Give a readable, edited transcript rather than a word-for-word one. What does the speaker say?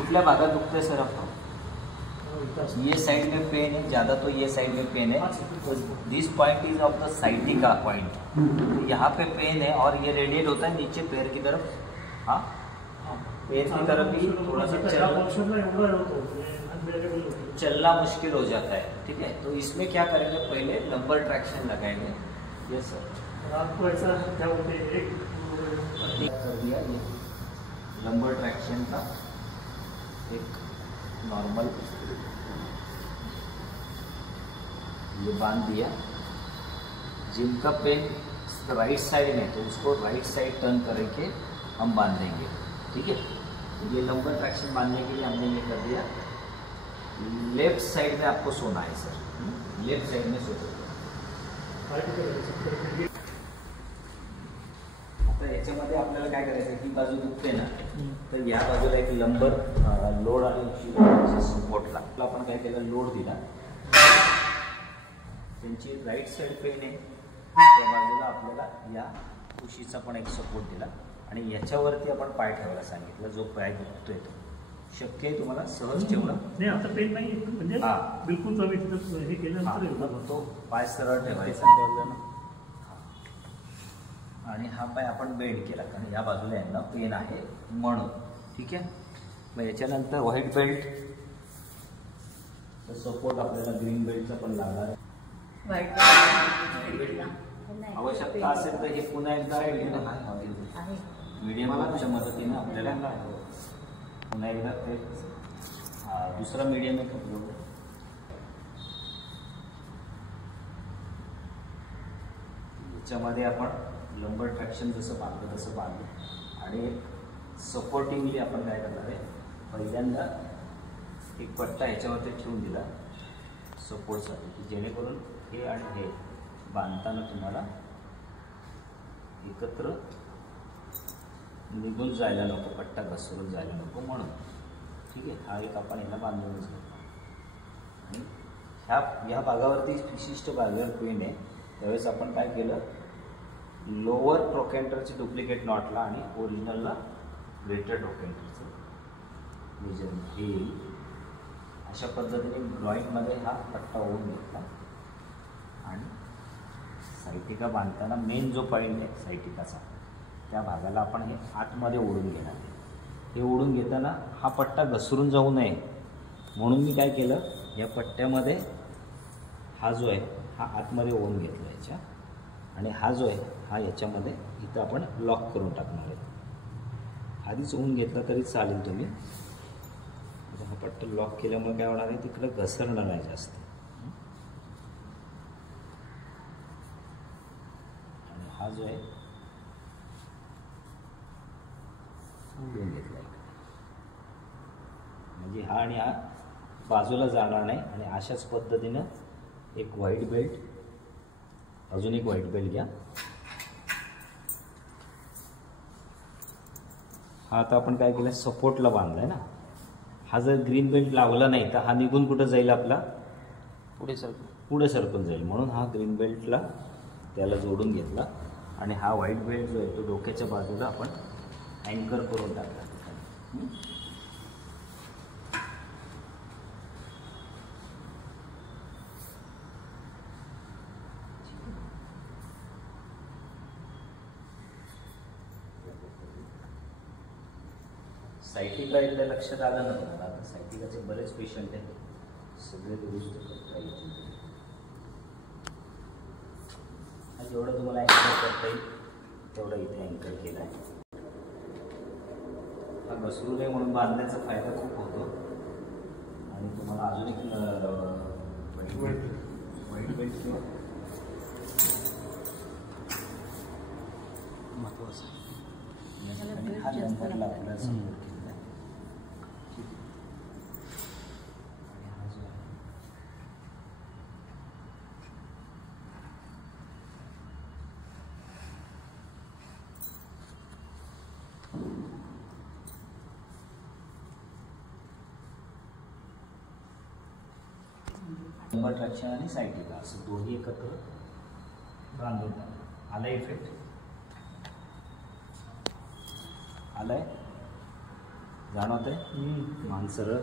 कुठल्या भागात दुखतंय सर आपको? ये साइड में पेन है ज़्यादा, तो ये साइड में पेन है, तो this point is of the sciatica point. तो यहाँ पे पेन है और ये रेडिएट होता है नीचे पैर की तरफ। हाँ, पैर की तरफ भी थोड़ा सा चलना मुश्किल हो जाता है। ठीक है, तो इसमें क्या करेंगे, पहले लंबर ट्रैक्शन लगाएंगे। यस सर, आपको ऐसा क्या बोलते हैं, एक कर दिया ये लंबर ट्रैक्शन का एक नॉर्मल ये बांध दिया। जिनका पेन राइट साइड है तो उसको राइट साइड टर्न करके हम बांध देंगे। ठीक है, तो ये लंबर ट्रैक्शन बांधने के लिए हमने ये कर दिया। लेफ्ट साइड में आपको सोना है सर, लेफ्ट साइड में सोना। आता याच्यामध्ये आपल्याला काय करायचं, ही बाजू दुखते ना, तर या बाजूला एक लंबर लोड आणि सपोर्टला आपण काय केलं, लोड दिला। त्यांची राईट साइड पेन आहे, त्या बाजूला आपल्याला या उशीचा पण एक सपोर्ट दिला आणि याच्यावरती आपण पाय ठेवायला सांगितलं। जो पाय दुखतोय तो शक्य आहे तुम्हाला सहज ठेवला नाही, आता पेन नाही म्हणजे बिलकुल तुम्ही हे केलं तो पाय सरळ ठेवायचा आणि हा पाय आपण बेंड केला, कारण या बाजूला यांना पेन आहे म्हणून। ठीक आहे, मग याच्यानंतर व्हाईट बेल्ट सपोर्ट आपल्याला ग्रीन बेल्टचा पण लागणार आहे। आवश्यकता असेल तर हे पुन्हा एकदा मीडियम वालाच्या मदतीने आपल्याला पुन्हा एकदा ते दुसरा मीडियम एक याच्यामध्ये आपण लंबर ट्रॅक्शन जसं बांधलं तसं बांधलं आणि एक सपोर्टिंगली आपण काय करणार आहे, पहिल्यांदा एक पट्टा ह्याच्यावरती ठेवून दिला सपोर्टसाठी, की जेणेकरून हे आणि हे बांधताना तुम्हाला एकत्र निघून जायला नको, पट्टा घसरून जायला नको म्हणून। ठीक आहे, हा एक आपण याला बांधूनच घेतो आणि ह्या भागावरती विशिष्ट भागावर पेन आहे, त्यावेळेस आपण काय केलं, लोअर ट्रोकेंटरची डुप्लिकेट नॉटला आणि ओरिजिनलला ग्रेटर ट्रोकेंटरचं मेजरमेंट घेईल। अशा पद्धतीने जॉईंटमध्ये हा पट्टा होऊन घेतला आणि सायटिका बांधताना मेन जो पॉईंट आहे सायटिकाचा त्या भागाला आपण हे आतमध्ये ओढून घेणार आहे। हे ओढून घेताना हा पट्टा घसरून जाऊ नये म्हणून मी काय केलं, या पट्ट्यामध्ये हा जो आहे हा आतमध्ये ओढून घेतला याच्या, आणि हा जो आहे हा याच्यामध्ये इथं आपण लॉक करून टाकणार आहे। आधीच ओढून घेतला तरी चालेल तुम्ही, हा पट्टा लॉक केल्यामुळे काय होणार आहे, तिकडे घसरणार नाही जास्त। आणि हा जो आहे ओढून घेतला म्हणजे हा आणि हा बाजूला जाणार नाही। आणि अशाच पद्धतीनं एक व्हाईट बेल्ट, अजून एक व्हाईट बेल्ट घ्या। हा आता आपण काय केलं, सपोर्टला बांधलाय ना, हा जर ग्रीन बेल्ट लावला नाही तर हा निघून कुठं जाईल, आपला पुढे सरकून जाईल, म्हणून हा ग्रीन बेल्टला त्याला जोडून घेतला आणि हा व्हाईट बेल्ट जो आहे तो डोक्याच्या बाजूला आपण अँकर करून टाकला। सायटिका एकदा लक्षात आलं ना तुम्हाला, आता सायटिकाचे बरेच पेशंट आहेत, सगळे दुरुस्त करता येतील। जेवढं तुम्हाला अँकर करता येईल तेवढं इथे अँकर केलं आहे। हा घसरू नये म्हणून बांधण्याचा फायदा खूप होतो आणि तुम्हाला अजून एक व्हाईट बेल्ट किंवा महत्वाचं हा नंबरला आपल्याला सपोर्ट केला आहे। आणि हा जो आहे लंबर ट्रॅक्शन आणि सायटिका असं दोन्ही एकत्र बांधून टाकलं। आला इफेक्ट आलाय, जाणवत आहे मान सरळ